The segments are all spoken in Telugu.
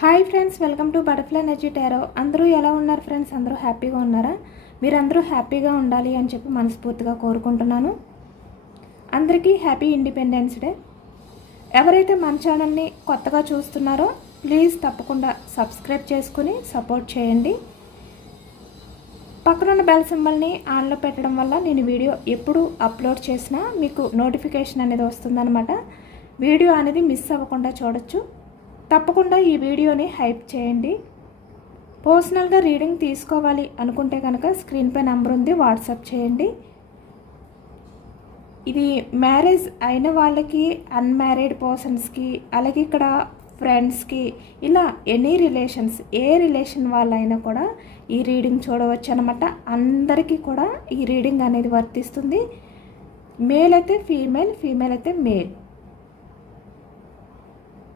Hi friends, welcome to butterfly energy tarot. అందరూ ఎలా ఉన్నారు ఫ్రెండ్స్? అందరూ హ్యాపీగా ఉన్నారా? మీరందరూ హ్యాపీగా ఉండాలి అని చెప్పి మనస్ఫూర్తిగా కోరుకుంటున్నాను. అందరికీ హ్యాపీ ఇండిపెండెన్స్ డే. ఎవరైతే మన ఛానల్ని కొత్తగా చూస్తున్నారో ప్లీజ్ తప్పకుండా సబ్స్క్రైబ్ చేసుకుని సపోర్ట్ చేయండి. పక్కనున్న బెల్ సింబల్ని ఆన్లో పెట్టడం వల్ల నేను వీడియో ఎప్పుడు అప్లోడ్ చేసినా మీకు నోటిఫికేషన్ అనేది వస్తుందన్నమాట. వీడియో అనేది మిస్ అవ్వకుండా చూడొచ్చు. తప్పకుండా ఈ వీడియోని హైప్ చేయండి. పర్సనల్గా రీడింగ్ తీసుకోవాలి అనుకుంటే కనుక స్క్రీన్పై నెంబర్ ఉంది, వాట్సాప్ చేయండి. ఇది మ్యారేజ్ అయిన వాళ్ళకి, అన్మ్యారీడ్ పర్సన్స్కి, అలాగే ఇక్కడ ఫ్రెండ్స్కి, ఇలా ఎనీ రిలేషన్స్, ఏ రిలేషన్ వాళ్ళైనా కూడా ఈ రీడింగ్ చూడవచ్చు అనమాట. అందరికీ కూడా ఈ రీడింగ్ అనేది వర్తిస్తుంది. మేల్ అయితే ఫీమేల్, ఫీమేల్ అయితే మేల్.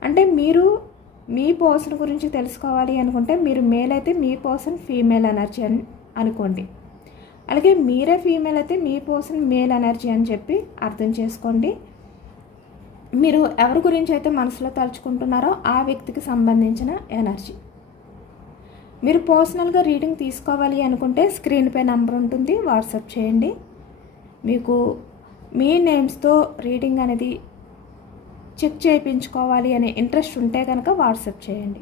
అంటే మీరు మీ పర్సన్ గురించి తెలుసుకోవాలి అనుకుంటే మీరు మేల్ అయితే మీ పర్సన్ ఫీమేల్ ఎనర్జీ అని అనుకోండి. అలాగే మీరే ఫీమేల్ అయితే మీ పర్సన్ మేల్ ఎనర్జీ అని చెప్పి అర్థం చేసుకోండి. మీరు ఎవరి గురించి అయితే మనసులో తలుచుకుంటున్నారో ఆ వ్యక్తికి సంబంధించిన ఎనర్జీ. మీరు పర్సనల్గా రీడింగ్ తీసుకోవాలి అనుకుంటే స్క్రీన్పై నెంబర్ ఉంటుంది, వాట్సాప్ చేయండి. మీకు మీ నేమ్స్తో రీడింగ్ అనేది చెక్ చేయించుకోవాలి అనే ఇంట్రెస్ట్ ఉంటే కనుక వాట్సాప్ చేయండి.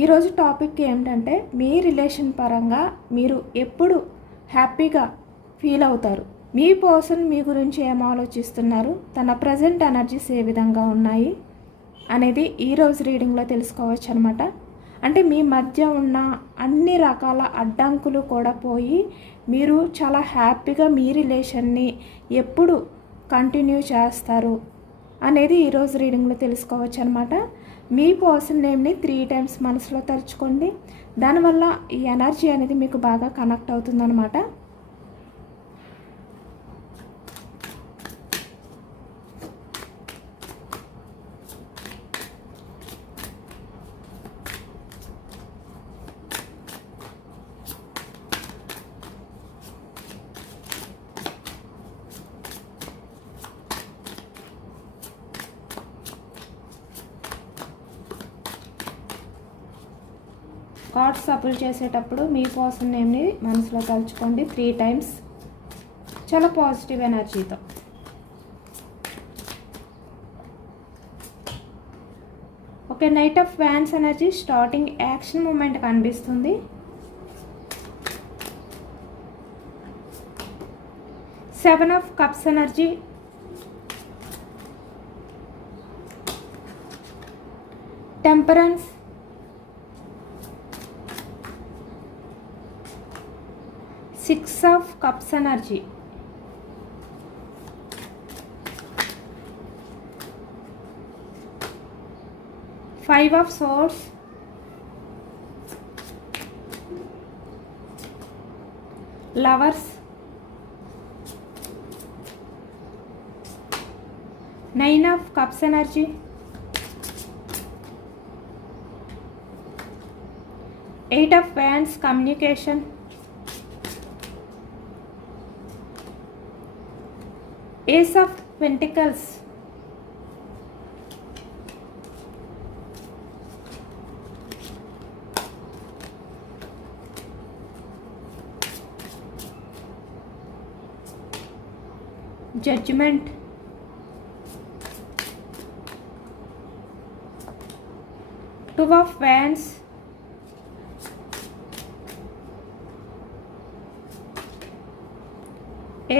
ఈరోజు టాపిక్ ఏమిటంటే మీ రిలేషన్ పరంగా మీరు ఎప్పుడు హ్యాపీగా ఫీల్ అవుతారు, మీ పర్సన్ మీ గురించి ఏం ఆలోచిస్తున్నారు, తన ప్రజెంట్ ఎనర్జీస్ ఏ విధంగా ఉన్నాయి అనేది ఈరోజు రీడింగ్లో తెలుసుకోవచ్చు అనమాట. అంటే మీ మధ్య ఉన్న అన్ని రకాల అడ్డంకులు కూడా పోయి మీరు చాలా హ్యాపీగా మీ రిలేషన్ని ఎప్పుడు కంటిన్యూ చేస్తారు అనేది ఈరోజు రీడింగ్లో తెలుసుకోవచ్చు అనమాట. మీ పర్సన్ నేమ్ని 3 times మనసులో తలుచుకోండి. దానివల్ల ఈ ఎనర్జీ అనేది మీకు బాగా కనెక్ట్ అవుతుందన్నమాట. కార్డ్స్ సపుల్ చేసేటప్పుడు మీ పర్సన్ నేమ్ని మనసులో తలుచుకోండి 3 times చాలా పాజిటివ్ ఎనర్జీతో. Okay, knight of wands energy starting action moment కనిపిస్తుంది. Seven of cups energy, temperance, six of cups energy, five of swords, lovers, nine of cups energy, eight of wands communication, ace of pentacles, judgement, two of wands,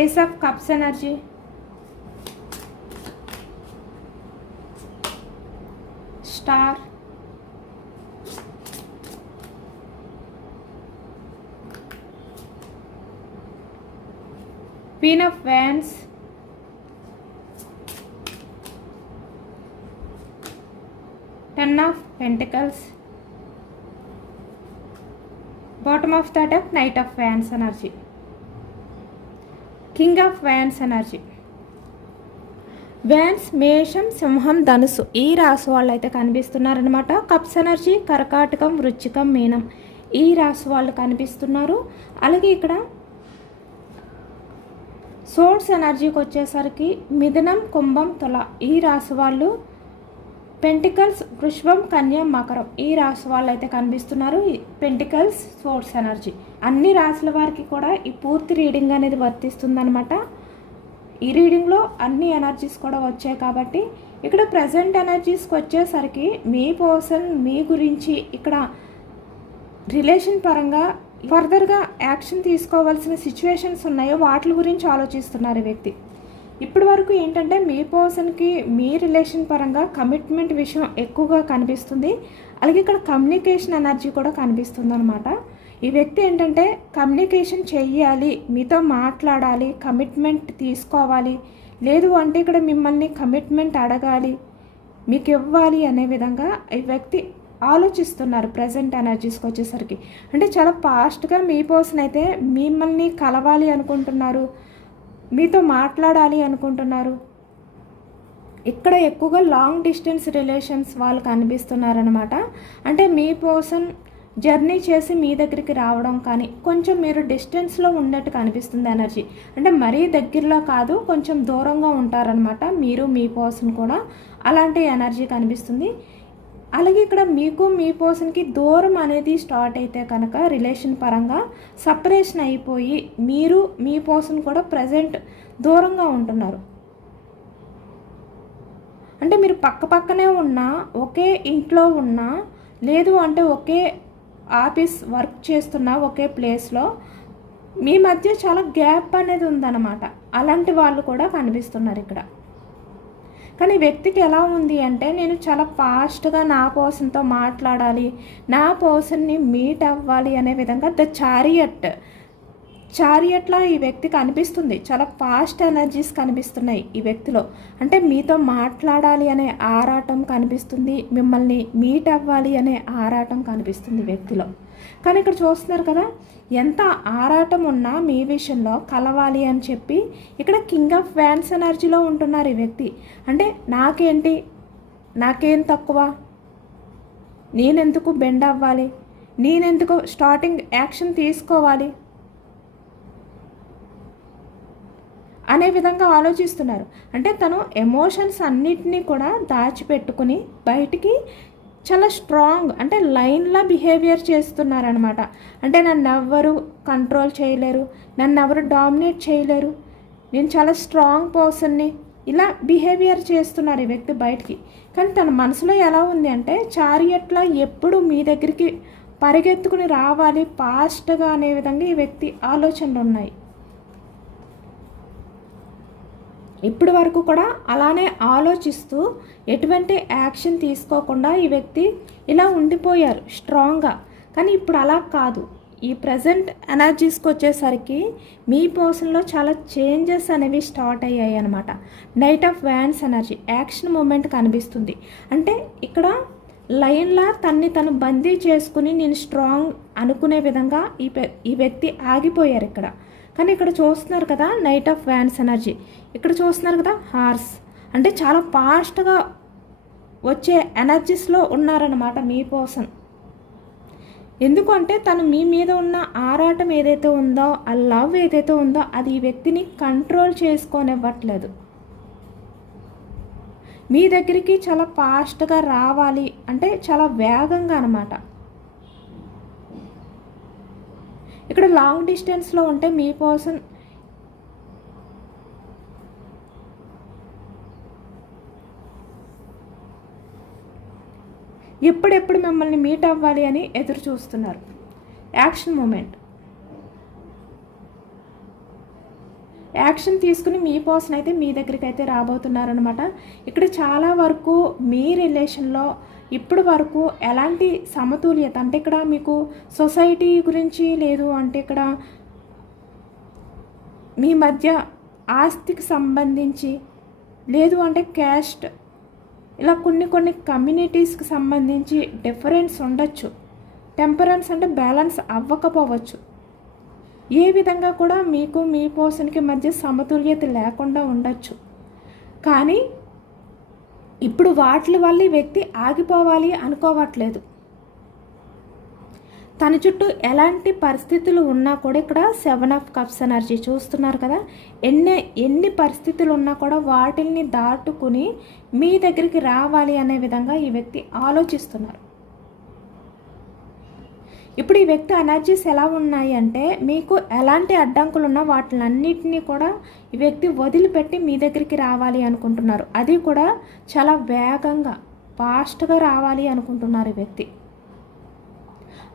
ace of cups energy, star, queen of wands, ten of pentacles, bottom of the deck knight of wands energy, king of wands energy. Wands మేషం, సింహం, ధనుసు ఈ రాశి వాళ్ళు అయితే కనిపిస్తున్నారనమాట. కప్స్ ఎనర్జీ కర్కాటకం, వృశ్చికం, మీనం ఈ రాశి వాళ్ళు కనిపిస్తున్నారు. అలాగే ఇక్కడ సోర్స్ ఎనర్జీకి వచ్చేసరికి మిథునం, కుంభం, తుల ఈ రాశి వాళ్ళు, పెంటికల్స్ వృషభం, కన్య, మకరం ఈ రాశి వాళ్ళు అయితే కనిపిస్తున్నారు. పెంటికల్స్ సోర్స్ ఎనర్జీ అన్ని రాశుల వారికి కూడా ఈ పూర్తి రీడింగ్ అనేది వర్తిస్తుందనమాట. ఈ రీడింగ్లో అన్ని ఎనర్జీస్ కూడా వచ్చాయి కాబట్టి ఇక్కడ ప్రజెంట్ ఎనర్జీస్కి వచ్చేసరికి మీ పర్సన్ మీ గురించి ఇక్కడ రిలేషన్ పరంగా ఫర్దర్గా యాక్షన్ తీసుకోవాల్సిన సిచ్యువేషన్స్ ఉన్నాయో వాటి గురించి ఆలోచిస్తున్నారు ఈ వ్యక్తి. ఇప్పటి వరకు ఏంటంటే మీ పర్సన్కి మీ రిలేషన్ పరంగా కమిట్మెంట్ విషయం ఎక్కువగా కనిపిస్తుంది. అలాగే ఇక్కడ కమ్యూనికేషన్ ఎనర్జీ కూడా కనిపిస్తుంది అనమాట. ఈ వ్యక్తి ఏంటంటే కమ్యూనికేషన్ చెయ్యాలి, మీతో మాట్లాడాలి, కమిట్మెంట్ తీసుకోవాలి, లేదు అంటే ఇక్కడ మిమ్మల్ని కమిట్మెంట్ అడగాలి, మీకు ఇవ్వాలి అనే విధంగా ఈ వ్యక్తి ఆలోచిస్తున్నారు ప్రజెంట్ ఎనర్జీస్కి వచ్చేసరికి. అంటే చాలా ఫాస్ట్గా మీ పర్సన్ అయితే మిమ్మల్ని కలవాలి అనుకుంటున్నారు, మీతో మాట్లాడాలి అనుకుంటున్నారు. ఇక్కడ ఎక్కువగా లాంగ్ డిస్టెన్స్ రిలేషన్స్ వాళ్ళు కనిపిస్తున్నారనమాట. అంటే మీ పర్సన్ జర్నీ చేసి మీ దగ్గరికి రావడం కానీ కొంచెం మీరు డిస్టెన్స్లో ఉన్నట్టు కనిపిస్తుంది ఎనర్జీ. అంటే మరీ దగ్గరలో కాదు, కొంచెం దూరంగా ఉంటారనమాట మీరు మీ పర్సన్ కూడా. అలాంటి ఎనర్జీ కనిపిస్తుంది. అలాగే ఇక్కడ మీకు మీ పర్సన్కి దూరం అనేది స్టార్ట్ అయితే కనుక రిలేషన్ పరంగా సపరేషన్ అయిపోయి మీరు మీ పర్సన్ కూడా ప్రజెంట్ దూరంగా ఉంటున్నారు. అంటే మీరు పక్క పక్కనే ఉన్నా, ఒకే ఇంట్లో ఉన్నా, లేదు అంటే ఒకే ఆఫీస్ వర్క్ చేస్తున్నా, ఒకే ప్లేస్లో మీ మధ్య చాలా గ్యాప్ అనేది ఉందన్నమాట. అలాంటి వాళ్ళు కూడా కనిపిస్తున్నారు ఇక్కడ. కానీ వ్యక్తికి ఎలా ఉంది అంటే నేను చాలా ఫాస్ట్గా నా పర్సన్తో మాట్లాడాలి, నా పర్సన్ని మీట్ అవ్వాలి అనే విధంగా ద చారియట్లా ఈ వ్యక్తికి అనిపిస్తుంది. చాలా ఫాస్ట్ ఎనర్జీస్ కనిపిస్తున్నాయి ఈ వ్యక్తిలో. అంటే మీతో మాట్లాడాలి అనే ఆరాటం కనిపిస్తుంది, మిమ్మల్ని మీట్ అవ్వాలి అనే ఆరాటం కనిపిస్తుంది వ్యక్తిలో. కానీ ఇక్కడ చూస్తున్నారు కదా, ఎంత ఆరాటం ఉన్నా మీ విషయంలో కలవాలి అని చెప్పి ఇక్కడ కింగ్ ఆఫ్ వ్యాండ్స్ ఎనర్జీలో ఉంటున్నారు ఈ వ్యక్తి. అంటే నాకేంటి, నాకేం తక్కువ, నేనెందుకు బెండ్ అవ్వాలి, నేనెందుకు స్టార్టింగ్ యాక్షన్ తీసుకోవాలి అనే విధంగా ఆలోచిస్తున్నారు. అంటే తను ఎమోషన్స్ అన్నిటినీ కూడా దాచిపెట్టుకుని బయటికి చాలా స్ట్రాంగ్, అంటే లైన్లా బిహేవియర్ చేస్తున్నారనమాట. అంటే నన్ను ఎవ్వరు కంట్రోల్ చేయలేరు, నన్ను ఎవరు డామినేట్ చేయలేరు, నేను చాలా స్ట్రాంగ్ పర్సన్ని, ఇలా బిహేవియర్ చేస్తున్నారు ఈ వ్యక్తి బయటికి. కానీ తన మనసులో ఎలా ఉంది అంటే చారియట్లా ఎప్పుడు మీ దగ్గరికి పరిగెత్తుకుని రావాలి ఫాస్ట్గా అనే విధంగా ఈ వ్యక్తి ఆలోచనలు ఉన్నాయి. ఇప్పటి వరకు కూడా అలానే ఆలోచిస్తూ ఎటువంటి యాక్షన్ తీసుకోకుండా ఈ వ్యక్తి ఇలా ఉండిపోయారు స్ట్రాంగ్గా. కానీ ఇప్పుడు అలా కాదు. ఈ ప్రజెంట్ ఎనర్జీస్కి వచ్చేసరికి మీ పర్సన్లో చాలా చేంజెస్ అనేవి స్టార్ట్ అయ్యాయి అనమాట. Eight of wands energy, action moment కనిపిస్తుంది. అంటే ఇక్కడ లైన్లా తను బందీ చేసుకుని నేను స్ట్రాంగ్ అనుకునే విధంగా ఈ వ్యక్తి ఆగిపోయారు ఇక్కడ. కానీ ఇక్కడ చూస్తున్నారు కదా నైట్ ఆఫ్ వ్యాండ్స్ ఎనర్జీ, ఇక్కడ చూస్తున్నారు కదా హార్స్, అంటే చాలా ఫాస్ట్గా వచ్చే ఎనర్జీస్లో ఉన్నారన్నమాట మీ పర్సన్. ఎందుకంటే తను మీ మీద ఉన్న ఆరాటం ఏదైతే ఉందో, ఆ లవ్ ఏదైతే ఉందో అది ఈ వ్యక్తిని కంట్రోల్ చేసుకోనివ్వట్లేదు. మీ దగ్గరికి చాలా ఫాస్ట్గా రావాలి అంటే చాలా వేగంగా అనమాట. ఇక్కడ లాంగ్ డిస్టెన్స్లో ఉంటే మీ పర్సన్ ఎప్పుడెప్పుడు మిమ్మల్ని మీట్ అవ్వాలి అని ఎదురు చూస్తున్నారు. యాక్షన్ మూమెంట్, యాక్షన్ తీసుకుని మీ పర్సన్ అయితే మీ దగ్గరికి అయితే రాబోతున్నారనమాట. ఇక్కడ చాలా వరకు మీ రిలేషన్లో ఇప్పటి వరకు ఎలాంటి సమతుల్యత, అంటే ఇక్కడ మీకు సొసైటీ గురించి, లేదు అంటే ఇక్కడ మీ మధ్య ఆస్తికి సంబంధించి, లేదు అంటే క్యాస్ట్, ఇలా కొన్ని కమ్యూనిటీస్కి సంబంధించి డిఫరెన్స్ ఉండొచ్చు. టెంపరెన్స్ అంటే బ్యాలెన్స్ అవ్వకపోవచ్చు. ఏ విధంగా కూడా మీకు మీ పర్సన్కి మధ్య సమతుల్యత లేకుండా ఉండొచ్చు. కానీ ఇప్పుడు వాటి వల్ల ఈ వ్యక్తి ఆగిపోవాలి అనుకోవట్లేదు. తన చుట్టూ ఎలాంటి పరిస్థితులు ఉన్నా కూడా ఇక్కడ 7 ఆఫ్ కప్స్ ఎనర్జీ చూస్తున్నారు కదా, ఎన్ని పరిస్థితులు ఉన్నా కూడా వాటిల్ని దాటుకుని మీ దగ్గరికి రావాలి అనే విధంగా ఈ వ్యక్తి ఆలోచిస్తున్నారు. ఇప్పుడు ఈ వ్యక్తి ఎనర్జీస్ ఎలా ఉన్నాయి అంటే, మీకు ఎలాంటి అడ్డంకులు ఉన్నా వాటిలన్నిటినీ కూడా ఈ వ్యక్తి వదిలిపెట్టి మీ దగ్గరికి రావాలి అనుకుంటున్నారు. అది కూడా చాలా వేగంగా ఫాస్ట్గా రావాలి అనుకుంటున్నారు ఈ వ్యక్తి.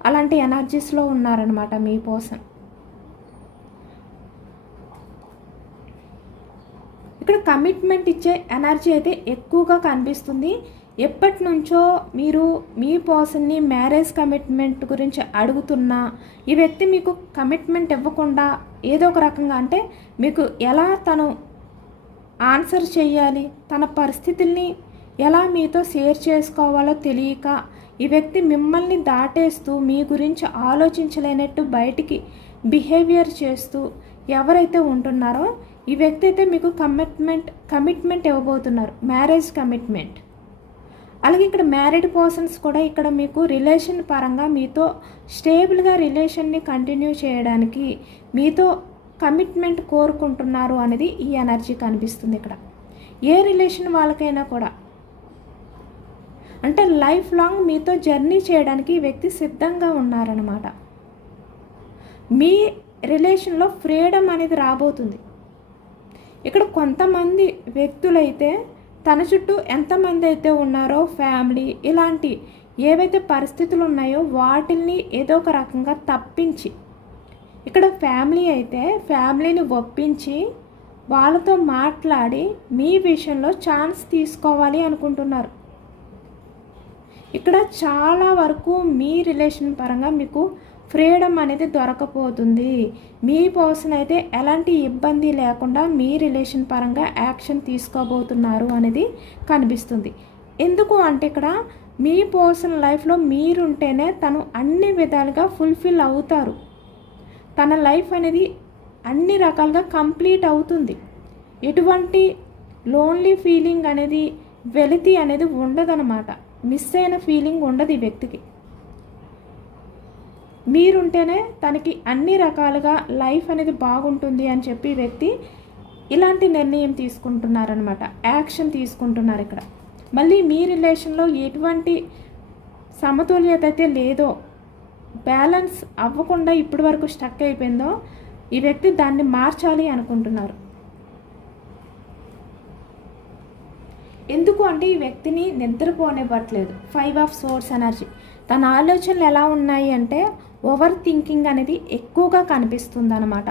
అలాంటి ఎనర్జీస్లో ఉన్నారనమాట మీ పర్సన్. ఇక్కడ కమిట్మెంట్ ఇచ్చే ఎనర్జీ అయితే ఎక్కువగా కనిపిస్తుంది. ఎప్పటి నుంచో మీరు మీ పర్సన్ని మ్యారేజ్ కమిట్మెంట్ గురించి అడుగుతున్నా ఈ వ్యక్తి మీకు కమిట్మెంట్ ఇవ్వకుండా ఏదో ఒక రకంగా, అంటే మీకు ఎలా తను ఆన్సర్ చేయాలి, తన పరిస్థితుల్ని ఎలా మీతో షేర్ చేసుకోవాలో తెలియక ఈ వ్యక్తి మిమ్మల్ని దాటేస్తూ మీ గురించి ఆలోచించలేనట్టు బయటికి బిహేవియర్ చేస్తూ ఎవరైతే ఉంటున్నారో ఈ వ్యక్తి అయితే మీకు కమిట్మెంట్ ఇవ్వబోతున్నారు, మ్యారేజ్ కమిట్మెంట్. అలాగే ఇక్కడ మ్యారీడ్ పర్సన్స్ కూడా ఇక్కడ మీకు రిలేషన్ పరంగా మీతో స్టేబుల్గా రిలేషన్ని కంటిన్యూ చేయడానికి మీతో కమిట్మెంట్ కోరుకుంటున్నారు అనేది ఈ ఎనర్జీ కనిపిస్తుంది ఇక్కడ. ఏ రిలేషన్ వాళ్ళకైనా కూడా, అంటే లైఫ్ లాంగ్ మీతో జర్నీ చేయడానికి ఈ వ్యక్తి సిద్ధంగా ఉన్నారన్నమాట. మీ రిలేషన్లో ఫ్రీడమ్ అనేది రాబోతుంది. ఇక్కడ కొంతమంది వ్యక్తులైతే తన చుట్టూ ఎంతమంది అయితే ఉన్నారో ఫ్యామిలీ, ఇలాంటి ఏవైతే పరిస్థితులు ఉన్నాయో వాటిల్ని ఏదో ఒక రకంగా తప్పించి, ఇక్కడ ఫ్యామిలీ అయితే ఫ్యామిలీని ఒప్పించి వాళ్ళతో మాట్లాడి మీ విషయంలో ఛాన్స్ తీసుకోవాలి అనుకుంటున్నారు. ఇక్కడ చాలా వరకు మీ రిలేషన్ పరంగా మీకు ఫ్రీడమ్ అనేది దొరకపోతుంది. మీ పర్సన్ అయితే ఎలాంటి ఇబ్బంది లేకుండా మీ రిలేషన్ పరంగా యాక్షన్ తీసుకోబోతున్నారు అనేది కనిపిస్తుంది. ఎందుకు అంటే ఇక్కడ మీ పర్సన్ లైఫ్లో మీరుంటేనే తను అన్ని విధాలుగా ఫుల్ఫిల్ అవుతారు. తన లైఫ్ అనేది అన్ని రకాలుగా కంప్లీట్ అవుతుంది. ఎటువంటి లోన్లీ ఫీలింగ్ అనేది, వెలితి అనేది ఉండదన్నమాట. మిస్ అయిన ఫీలింగ్ ఉండదు ఈ వ్యక్తికి. మీరుంటేనే తనకి అన్ని రకాలుగా లైఫ్ అనేది బాగుంటుంది అని చెప్పి ఈ వ్యక్తి ఇలాంటి నిర్ణయం తీసుకుంటున్నారనమాట, యాక్షన్ తీసుకుంటున్నారు ఇక్కడ. మళ్ళీ మీ రిలేషన్లో ఎటువంటి సమతుల్యత అయితే లేదో, బ్యాలెన్స్ అవ్వకుండా ఇప్పటి వరకు స్టక్ అయిపోయిందో ఈ వ్యక్తి దాన్ని మార్చాలి అనుకుంటున్నారు. ఎందుకు అంటే ఈ వ్యక్తిని నిద్రపోనివ్వట్లేదు 5 ఆఫ్ సోర్స్ ఎనర్జీ. తన ఆలోచనలు ఎలా ఉన్నాయి అంటే ఓవర్ థింకింగ్ అనేది ఎక్కువగా కనిపిస్తుంది అనమాట.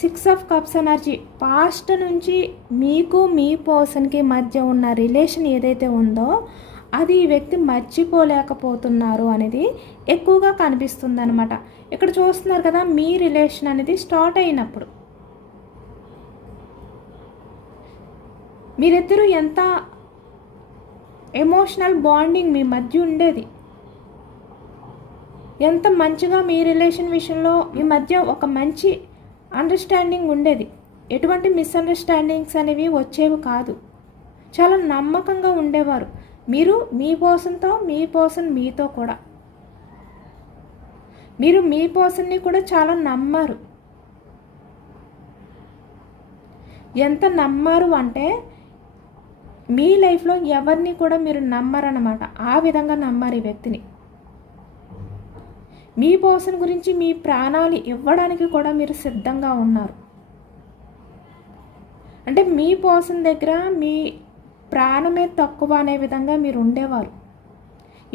6 ఆఫ్ కప్స్ ఎనర్జీ, పాస్ట్ నుంచి మీకు మీ పర్సన్కి మధ్య ఉన్న రిలేషన్ ఏదైతే ఉందో అది ఈ వ్యక్తి మర్చిపోలేకపోతున్నారు అనేది ఎక్కువగా కనిపిస్తుంది అనమాట. ఇక్కడ చూస్తున్నారు కదా, మీ రిలేషన్ అనేది స్టార్ట్ అయినప్పుడు మీరిద్దరూ ఎంత ఎమోషనల్ బాండింగ్ మీ మధ్య ఉండేది, ఎంత మంచిగా మీ రిలేషన్ విషయంలో మీ మధ్య ఒక మంచి అండర్స్టాండింగ్ ఉండేది. ఎటువంటి మిస్అండర్స్టాండింగ్స్ అనేవి వచ్చేవి కాదు. చాలా నమ్మకంగా ఉండేవారు మీరు మీ పర్సన్తో, మీ పర్సన్ మీతో కూడా. మీరు మీ పర్సన్ని కూడా చాలా నమ్మారు. ఎంత నమ్మారు అంటే మీ లైఫ్లో ఎవరిని కూడా మీరు నమ్మరన్నమాట. ఆ విధంగా నమ్మారు ఈ వ్యక్తిని. మీ పర్సన్ గురించి మీ ప్రాణాలు ఇవ్వడానికి కూడా మీరు సిద్ధంగా ఉన్నారు. అంటే మీ పర్సన్ దగ్గర మీ ప్రాణమే తక్కువ అనే విధంగా మీరు ఉండేవారు.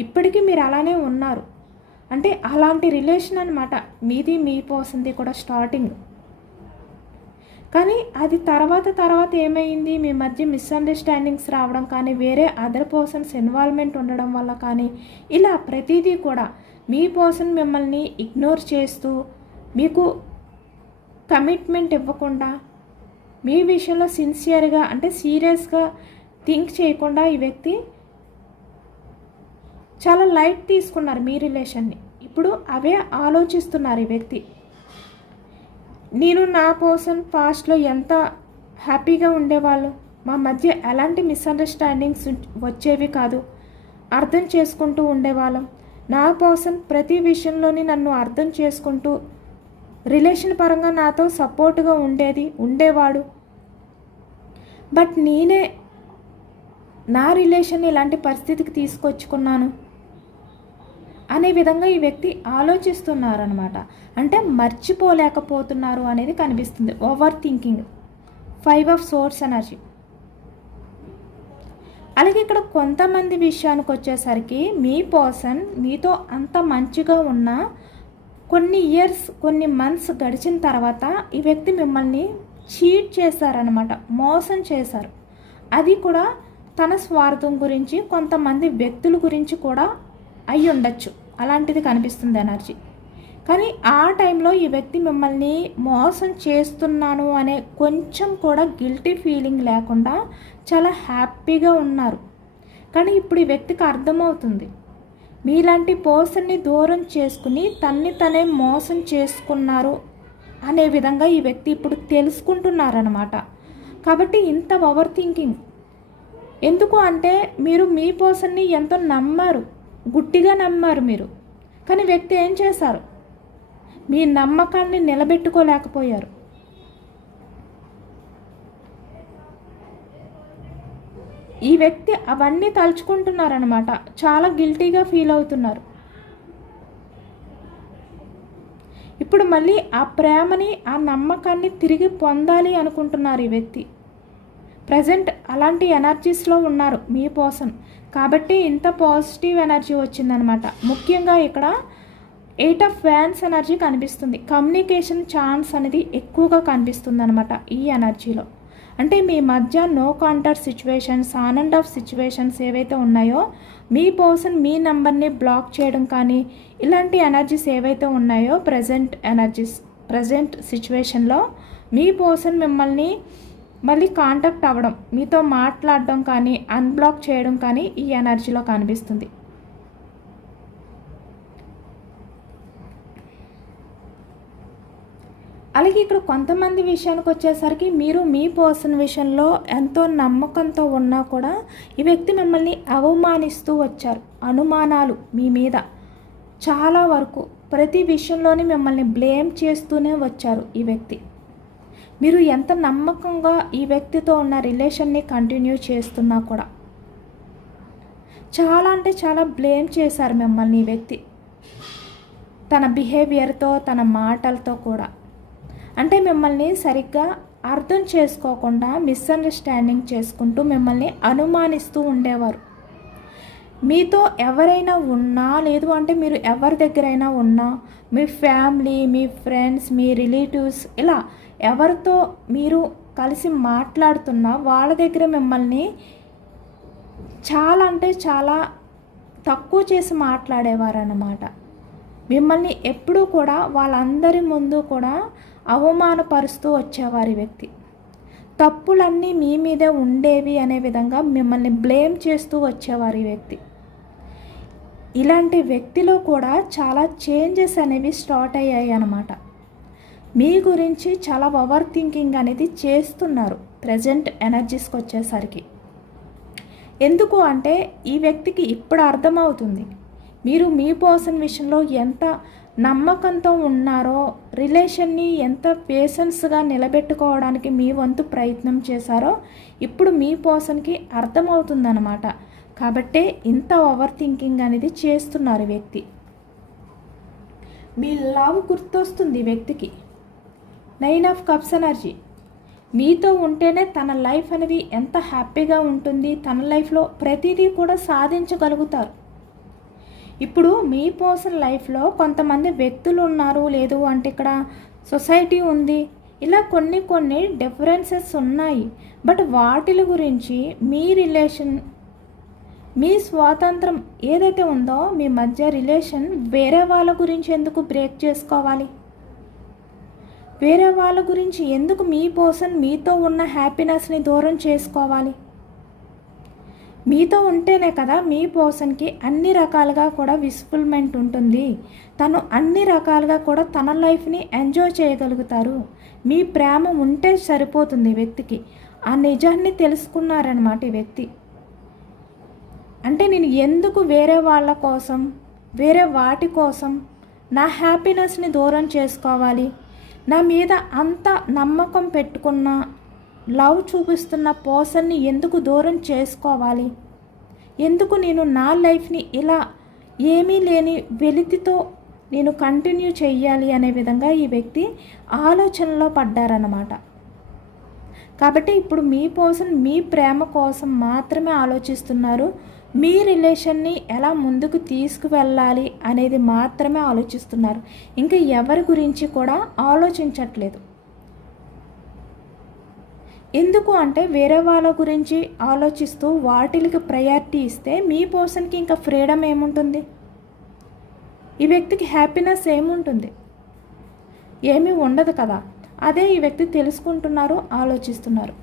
ఇప్పటికీ మీరు అలానే ఉన్నారు. అంటే అలాంటి రిలేషన్ అనమాట మీది, మీ పర్సన్ది కూడా స్టార్టింగ్. కానీ అది తర్వాత ఏమైంది, మీ మధ్య మిస్అండర్స్టాండింగ్స్ రావడం కానీ, వేరే అదర్ పర్సన్స్ ఇన్వాల్వ్మెంట్ ఉండడం వల్ల కానీ, ఇలా ప్రతిదీ కూడా మీ పర్సన్ మిమ్మల్ని ఇగ్నోర్ చేస్తూ, మీకు కమిట్మెంట్ ఇవ్వకుండా, మీ విషయంలో సిన్సియర్గా అంటే సీరియస్గా థింక్ చేయకుండా ఈ వ్యక్తి చాలా లైట్ తీసుకున్నారు మీ రిలేషన్ని. ఇప్పుడు అవే ఆలోచిస్తున్నారు ఈ వ్యక్తి. నేను నా పర్సన్ పాస్ట్లో ఎంత హ్యాపీగా ఉండేవాళ్ళు, మా మధ్య ఎలాంటి మిస్అండర్స్టాండింగ్స్ వచ్చేవి కాదు, అర్థం చేసుకుంటూ ఉండేవాళ్ళం, నా పర్సన్ ప్రతి విషయంలోని నన్ను అర్థం చేసుకుంటూ రిలేషన్ పరంగా నాతో సపోర్ట్గా ఉండేవాడు. బట్ నేనే నా రిలేషన్ ఇలాంటి పరిస్థితికి తీసుకొచ్చుకున్నాను అనే విధంగా ఈ వ్యక్తి ఆలోచిస్తున్నారనమాట. అంటే మర్చిపోలేకపోతున్నారు అనేది కనిపిస్తుంది. Over thinking, 5 of swords energy. అలాగే ఇక్కడ కొంతమంది విషయానికి వచ్చేసరికి మీ పర్సన్ మీతో అంత మంచిగా ఉన్న కొన్ని ఇయర్స్, కొన్ని మంత్స్ గడిచిన తర్వాత ఈ వ్యక్తి మిమ్మల్ని చీట్ చేశారనమాట, మోసం చేశారు. అది కూడా తన స్వార్థం గురించి, కొంతమంది వ్యక్తుల గురించి కూడా అయి ఉండొచ్చు. అలాంటిది కనిపిస్తుంది ఎనర్జీ. కానీ ఆ టైంలో ఈ వ్యక్తి మిమ్మల్ని మోసం చేస్తున్నాను అనే కొంచెం కూడా గిల్టీ ఫీలింగ్ లేకుండా చాలా హ్యాపీగా ఉన్నారు. కానీ ఇప్పుడు ఈ వ్యక్తికి అర్థమవుతుంది, మీలాంటి పర్సన్ని దూరం చేసుకుని తనే మోసం చేసుకున్నారు అనే విధంగా ఈ వ్యక్తి ఇప్పుడు తెలుసుకుంటున్నారనమాట. కాబట్టి ఇంత ఓవర్ థింకింగ్ ఎందుకు అంటే, మీరు మీ పర్సన్ని ఎంతో నమ్మారు, గుట్టిగా నమ్మారు మీరు. కానీ వ్యక్తి ఏం చేశారు, మీ నమ్మకాన్ని నిలబెట్టుకోలేకపోయారు. ఈ వ్యక్తి అవన్నీ తలుచుకుంటున్నారనమాట, చాలా గిల్టీగా ఫీల్ అవుతున్నారు. ఇప్పుడు మళ్ళీ ఆ ప్రేమని, ఆ నమ్మకాన్ని తిరిగి పొందాలి అనుకుంటున్నారు ఈ వ్యక్తి. ప్రజెంట్ అలాంటి ఎనర్జీస్లో ఉన్నారు మీ పర్సన్. కాబట్టి ఇంత పాజిటివ్ ఎనర్జీ వచ్చిందనమాట. ముఖ్యంగా ఇక్కడ 8 ఆఫ్ వ్యాన్స్ ఎనర్జీ కనిపిస్తుంది. కమ్యూనికేషన్ ఛాన్స్ అనేది ఎక్కువగా కనిపిస్తుంది అనమాట ఈ ఎనర్జీలో. అంటే మీ మధ్య no contact situations, on and off situations ఏవైతే ఉన్నాయో, మీ పర్సన్ మీ నెంబర్ని బ్లాక్ చేయడం కానీ, ఇలాంటి ఎనర్జీస్ ఏవైతే ఉన్నాయో ప్రజెంట్ సిచ్యువేషన్లో మీ పర్సన్ మిమ్మల్ని మళ్ళీ కాంటాక్ట్ అవ్వడం, మీతో మాట్లాడడం కానీ, అన్బ్లాక్ చేయడం కానీ ఈ ఎనర్జీలో కనిపిస్తుంది. అలాగే ఇక్కడ కొంతమంది విషయానికి వచ్చేసరికి మీరు మీ పర్సన్ విషయంలో ఎంతో నమ్మకంతో ఉన్నా కూడా ఈ వ్యక్తి మిమ్మల్ని అవమానిస్తూ వచ్చారు. అనుమానాలు మీ మీద చాలా వరకు ప్రతి విషయంలోని మిమ్మల్ని బ్లేమ్ చేస్తూనే వచ్చారు ఈ వ్యక్తి. మీరు ఎంత నమ్మకంగా ఈ వ్యక్తితో ఉన్న రిలేషన్ని కంటిన్యూ చేస్తున్నా కూడా చాలా అంటే చాలా బ్లేమ్ చేశారు మిమ్మల్ని ఈ వ్యక్తి, తన బిహేవియర్తో, తన మాటలతో కూడా. అంటే మిమ్మల్ని సరిగ్గా అర్థం చేసుకోకుండా మిస్అండర్స్టాండింగ్ చేసుకుంటూ మిమ్మల్ని అనుమానిస్తూ ఉండేవారు. మీతో ఎవరైనా ఉన్నా, లేదు అంటే మీరు ఎవరి దగ్గరైనా ఉన్నా, మీ ఫ్యామిలీ, మీ ఫ్రెండ్స్, మీ రిలేటివ్స్, ఇలా ఎవరితో మీరు కలిసి మాట్లాడుతున్నా వాళ్ళ దగ్గర మిమ్మల్ని చాలా అంటే చాలా తక్కువ చేసి మాట్లాడేవారు అన్నమాట. మిమ్మల్ని ఎప్పుడూ కూడా వాళ్ళందరి ముందు కూడా అవమానపరుస్తూ వచ్చేవారి వ్యక్తి. తప్పులన్నీ మీ మీదే ఉండేవి అనే విధంగా మిమ్మల్ని బ్లేమ్ చేస్తూ వచ్చేవారి వ్యక్తి. ఇలాంటి వ్యక్తిలో కూడా చాలా చేంజెస్ అనేవి స్టార్ట్ అయ్యాయి అన్నమాట. మీ గురించి చాలా ఓవర్ థింకింగ్ అనేది చేస్తున్నారు ప్రజెంట్ ఎనర్జీస్కి వచ్చేసరికి. ఎందుకు అంటే ఈ వ్యక్తికి ఇప్పుడు అర్థమవుతుంది మీరు మీ పర్సన్ విషయంలో ఎంత నమ్మకంతో ఉన్నారో, రిలేషన్ని ఎంత పేషెన్స్గా నిలబెట్టుకోవడానికి మీ వంతు ప్రయత్నం చేశారో ఇప్పుడు మీ పర్సన్కి అర్థమవుతుందన్నమాట. కాబట్టే ఇంత ఓవర్ థింకింగ్ అనేది చేస్తున్నారు వ్యక్తి. మీ లవ్ గుర్తొస్తుంది వ్యక్తికి. 9 ఆఫ్ కప్స్ ఎనర్జీ. మీతో ఉంటేనే తన లైఫ్ అనేది ఎంత హ్యాపీగా ఉంటుంది, తన లైఫ్లో ప్రతిదీ కూడా సాధించగలుగుతారు. ఇప్పుడు మీ పర్సన్ లైఫ్లో కొంతమంది వ్యక్తులు ఉన్నారు, లేదు అంటే ఇక్కడ సొసైటీ ఉంది, ఇలా కొన్ని డిఫరెన్సెస్ ఉన్నాయి. బట్ వాటిల గురించి మీ రిలేషన్, మీ స్వాతంత్రం ఏదైతే ఉందో మీ మధ్య రిలేషన్, వేరే వాళ్ళ గురించి ఎందుకు బ్రేక్ చేసుకోవాలి? వేరే వాళ్ళ గురించి ఎందుకు మీ పర్సన్ మీతో ఉన్న హ్యాపీనెస్ని దూరం చేసుకోవాలి? మీతో ఉంటేనే కదా మీ పర్సన్కి అన్ని రకాలుగా కూడా విస్ఫుల్మెంట్ ఉంటుంది. తను అన్ని రకాలుగా కూడా తన లైఫ్ని ఎంజాయ్ చేయగలుగుతారు. మీ ప్రేమ ఉంటే సరిపోతుంది వ్యక్తికి. ఆ నిజాన్ని తెలుసుకున్నారనమాట ఈ వ్యక్తి. అంటే నేను ఎందుకు వేరే వాళ్ళ కోసం వేరే వాటి కోసం నా హ్యాపీనెస్ని దూరం చేసుకోవాలి, నా మీద అంత నమ్మకం పెట్టుకున్న లవ్ చూపిస్తున్న పర్సన్ని ఎందుకు దూరం చేసుకోవాలి, ఎందుకు నేను నా లైఫ్ని ఇలా ఏమీ లేని వెలితితో నేను కంటిన్యూ చెయ్యాలి అనే విధంగా ఈ వ్యక్తి ఆలోచనలో పడ్డారన్నమాట. కాబట్టి ఇప్పుడు మీ పర్సన్ మీ ప్రేమ కోసం మాత్రమే ఆలోచిస్తున్నారు. మీ రిలేషన్ని ఎలా ముందుకు తీసుకువెళ్ళాలి అనేది మాత్రమే ఆలోచిస్తున్నారు. ఇంకా ఎవరి గురించి కూడా ఆలోచించట్లేదు. ఎందుకు అంటే వేరే వాళ్ళ గురించి ఆలోచిస్తూ వాటికి ప్రయారిటీ ఇస్తే మీ పర్సన్కి ఇంకా ఫ్రీడమ్ ఏముంటుంది, ఈ వ్యక్తికి హ్యాపీనెస్ ఏముంటుంది, ఏమీ ఉండదు కదా. అదే ఈ వ్యక్తి తెలుసుకుంటున్నారు, ఆలోచిస్తున్నారు.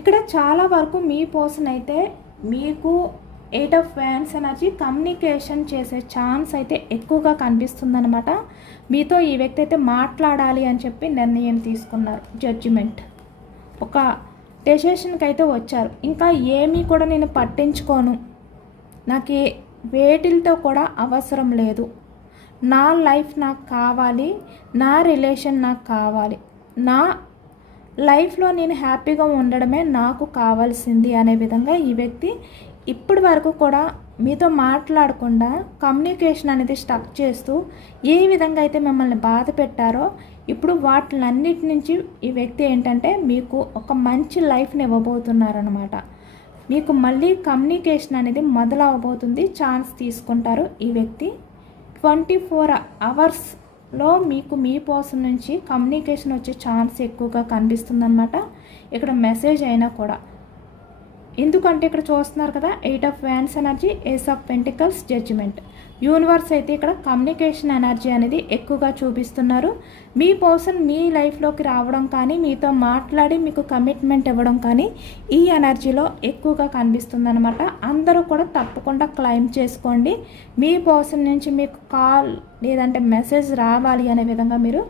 ఇక్కడ చాలా వరకు మీ పర్సన్ అయితే మీకు 8 ఆఫ్ వ్యాండ్స్ ఎనర్జీ కమ్యూనికేషన్ చేసే ఛాన్స్ అయితే ఎక్కువగా కనిపిస్తుందన్నమాట. మీతో ఈ వ్యక్తి అయితే మాట్లాడాలి అని చెప్పి నిర్ణయం తీసుకున్నారు. జడ్జిమెంట్ ఒక డెసిషన్కి అయితే వచ్చారు. ఇంకా ఏమీ కూడా నేను పట్టించుకోను, నాకు వేటిలతో కూడా అవసరం లేదు, నా లైఫ్ నాకు కావాలి, నా రిలేషన్ నాకు కావాలి, నా లైఫ్లో నేను హ్యాపీగా ఉండడమే నాకు కావాల్సింది అనే విధంగా ఈ వ్యక్తి ఇప్పటి వరకు కూడా మీతో మాట్లాడకుండా కమ్యూనికేషన్ అనేది స్టక్ చేస్తూ ఏ విధంగా అయితే మిమ్మల్ని బాధ పెట్టారో ఇప్పుడు వాటిలన్నిటి నుంచి ఈ వ్యక్తి ఏంటంటే మీకు ఒక మంచి లైఫ్ని ఇవ్వబోతున్నారనమాట. మీకు మళ్ళీ కమ్యూనికేషన్ అనేది మొదలవబోతుంది, ఛాన్స్ తీసుకుంటారు ఈ వ్యక్తి. 24 అవర్స్లో మీకు మీ పర్సన్ నుంచి కమ్యూనికేషన్ వచ్చే ఛాన్స్ ఎక్కువగా కనిపిస్తుందన్నమాట. ఇక్కడ మెసేజ్ అయినా కూడా, ఎందుకంటే ఇక్కడ చూస్తున్నారు కదా 8 of wands energy, ace of pentacles, judgement. Universe అయితే ఇక్కడ కమ్యూనికేషన్ ఎనర్జీ అనేది ఎక్కువగా చూపిస్తున్నారు. మీ పర్సన్ మీ లైఫ్లోకి రావడం కానీ మీతో మాట్లాడి మీకు కమిట్మెంట్ ఇవ్వడం కానీ ఈ ఎనర్జీలో ఎక్కువగా కనిపిస్తుంది అనమాట. అందరూ కూడా తప్పకుండా క్లైమ్ చేసుకోండి. మీ పర్సన్ నుంచి మీకు కాల్ లేదంటే మెసేజ్ రావాలి అనే విధంగా మీరు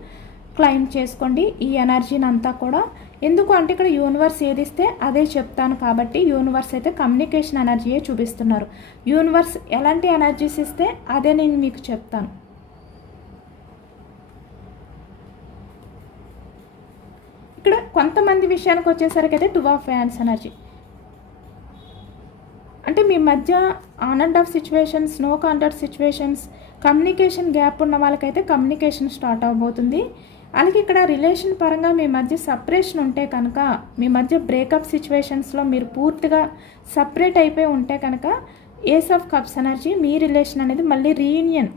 క్లైమ్ చేసుకోండి ఈ ఎనర్జీని అంతా కూడా. ఎందుకు అంటే ఇక్కడ యూనివర్స్ ఏది ఇస్తే అదే చెప్తాను కాబట్టి యూనివర్స్ అయితే కమ్యూనికేషన్ ఎనర్జీయే చూపిస్తున్నారు. యూనివర్స్ ఎలాంటి ఎనర్జీస్ ఇస్తే అదే నేను మీకు చెప్తాను. ఇక్కడ కొంతమంది విషయానికి వచ్చేసరికి అయితే 2 ఆఫ్ వ్యాండ్స్ ఎనర్జీ అంటే మీ మధ్య on and off situations, no contact situations, communication gap ఉన్న వాళ్ళకైతే కమ్యూనికేషన్ స్టార్ట్ అవబోతుంది. అలాగే ఇక్కడ రిలేషన్ పరంగా మీ మధ్య సపరేషన్ ఉంటే కనుక, మీ మధ్య బ్రేకప్ సిచ్యువేషన్స్లో మీరు పూర్తిగా సపరేట్ అయిపోయి ఉంటే కనుక ఏస్ ఆఫ్ కప్స్ ఎనర్జీ మీ రిలేషన్ అనేది మళ్ళీ రీయూనియన్,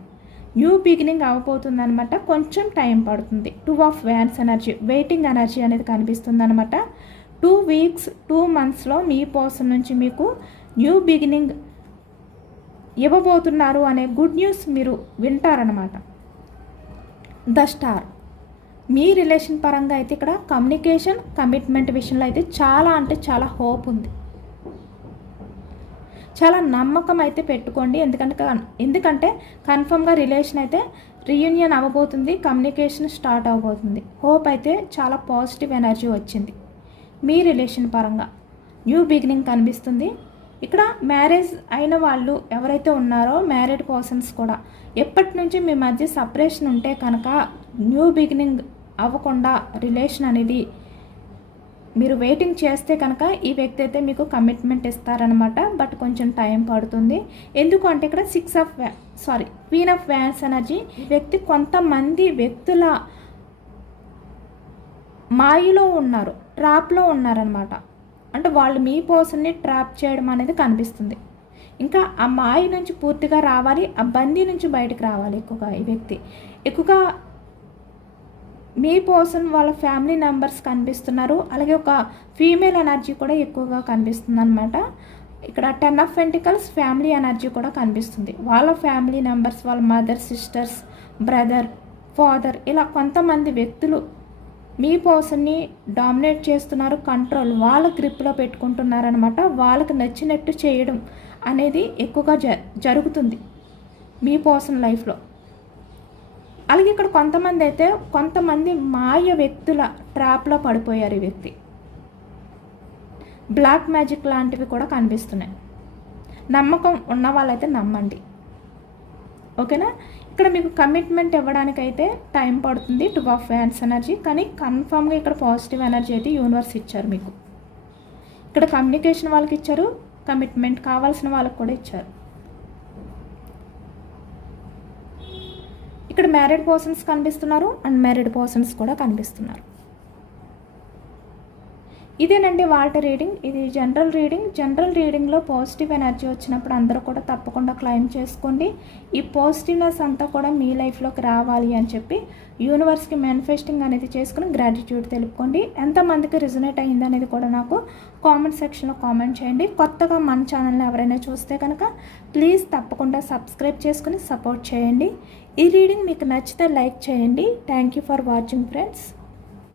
న్యూ బిగినింగ్ అవబోతుంది అనమాట. కొంచెం టైం పడుతుంది. 2 of wands energy, waiting energy అనేది కనిపిస్తుంది అనమాట. 2 వీక్స్ 2 మంత్స్లో మీ పర్సన్ నుంచి మీకు న్యూ బిగినింగ్ ఇవ్వబోతున్నారు అనే గుడ్ న్యూస్ మీరు వింటారనమాట. ద స్టార్, మీ రిలేషన్ పరంగా అయితే ఇక్కడ కమ్యూనికేషన్, కమిట్మెంట్ విషయంలో అయితే చాలా అంటే చాలా హోప్ ఉంది, చాలా నమ్మకం అయితే పెట్టుకోండి. ఎందుకంటే కన్ఫర్మ్గా రిలేషన్ అయితే రీయూనియన్ అవ్వబోతుంది, కమ్యూనికేషన్ స్టార్ట్ అవ్వబోతుంది. హోప్ అయితే చాలా పాజిటివ్ ఎనర్జీ వచ్చింది. మీ రిలేషన్ పరంగా న్యూ బిగినింగ్ కనిపిస్తుంది. ఇక్కడ మ్యారేజ్ అయిన వాళ్ళు ఎవరైతే ఉన్నారో మ్యారీడ్ పర్సన్స్ కూడా ఎప్పటి నుంచి మీ మధ్య సపరేషన్ ఉంటే కనుక న్యూ బిగినింగ్ అవ్వకుండా రిలేషన్ అనేది మీరు వెయిటింగ్ చేస్తే కనుక ఈ వ్యక్తి అయితే మీకు కమిట్మెంట్ ఇస్తారనమాట. బట్ కొంచెం టైం పడుతుంది. ఎందుకు అంటే ఇక్కడ క్వీన్ ఆఫ్ వ్యాండ్స్ ఎనర్జీ, ఈ వ్యక్తి కొంతమంది వ్యక్తుల మాయలో ఉన్నారు, ట్రాప్లో ఉన్నారనమాట. అంటే వాళ్ళు మీ పర్సన్ని ట్రాప్ చేయడం అనేది కనిపిస్తుంది. ఇంకా ఆ మాయ నుంచి పూర్తిగా రావాలి, ఆ బందీ నుంచి బయటకు రావాలి. ఎక్కువగా ఈ వ్యక్తి ఎక్కువగా మీ పర్సన్ వాళ్ళ ఫ్యామిలీ మెంబర్స్ కనిపిస్తున్నారు. అలాగే ఒక ఫీమేల్ ఎనర్జీ కూడా ఎక్కువగా కనిపిస్తుంది అనమాట. ఇక్కడ 10 ఆఫ్ పెంటికల్స్, ఫ్యామిలీ ఎనర్జీ కూడా కనిపిస్తుంది. వాళ్ళ ఫ్యామిలీ మెంబర్స్, వాళ్ళ మదర్, సిస్టర్స్, బ్రదర్, ఫాదర్, ఇలా కొంతమంది వ్యక్తులు మీ పర్సన్ని డామినేట్ చేస్తున్నారు, కంట్రోల్ వాళ్ళ గ్రిప్లో పెట్టుకుంటున్నారనమాట. వాళ్ళకి నచ్చినట్టు చేయడం అనేది ఎక్కువగా జరుగుతుంది మీ పర్సన్ లైఫ్లో. అలాగే ఇక్కడ కొంతమంది మాయ వ్యక్తుల ట్రాప్లో పడిపోయారు. ఈ వ్యక్తి బ్లాక్ మ్యాజిక్ లాంటివి కూడా కనిపిస్తున్నాయి. నమ్మకం ఉన్న వాళ్ళైతే నమ్మండి, ఓకేనా. ఇక్కడ మీకు కమిట్మెంట్ ఇవ్వడానికైతే టైం పడుతుంది, 2 ఆఫ్ వ్యాండ్స్ ఎనర్జీ, కానీ కన్ఫామ్గా ఇక్కడ పాజిటివ్ ఎనర్జీ అయితే యూనివర్స్ ఇచ్చారు మీకు. ఇక్కడ కమ్యూనికేషన్ వాళ్ళకి ఇచ్చారు, కమిట్మెంట్ కావాల్సిన వాళ్ళకి కూడా ఇచ్చారు. ఇక్కడ మ్యారీడ్ పర్సన్స్ కనిపిస్తున్నారు, అన్మ్యారీడ్ పర్సన్స్ కూడా కనిపిస్తున్నారు. ఇదేనండి వాళ్ళ రీడింగ్. ఇది జనరల్ రీడింగ్. జనరల్ రీడింగ్లో పాజిటివ్ ఎనర్జీ వచ్చినప్పుడు అందరూ కూడా తప్పకుండా క్లైమ్ చేసుకోండి. ఈ పాజిటివ్నెస్ అంతా కూడా మీ లైఫ్లోకి రావాలి అని చెప్పి యూనివర్స్కి మేనిఫెస్టింగ్ అనేది చేసుకుని గ్రాటిట్యూడ్ తెలుపుకోండి. ఎంతమందికి రిజనేట్ అయ్యింది అనేది కూడా నాకు కామెంట్ సెక్షన్లో కామెంట్ చేయండి. కొత్తగా మన ఛానల్ని ఎవరైనా చూస్తే కనుక ప్లీజ్ తప్పకుండా సబ్స్క్రైబ్ చేసుకుని సపోర్ట్ చేయండి. ఈ రీడింగ్ మీకు నచ్చితే లైక్ చేయండి. Thank you for watching friends.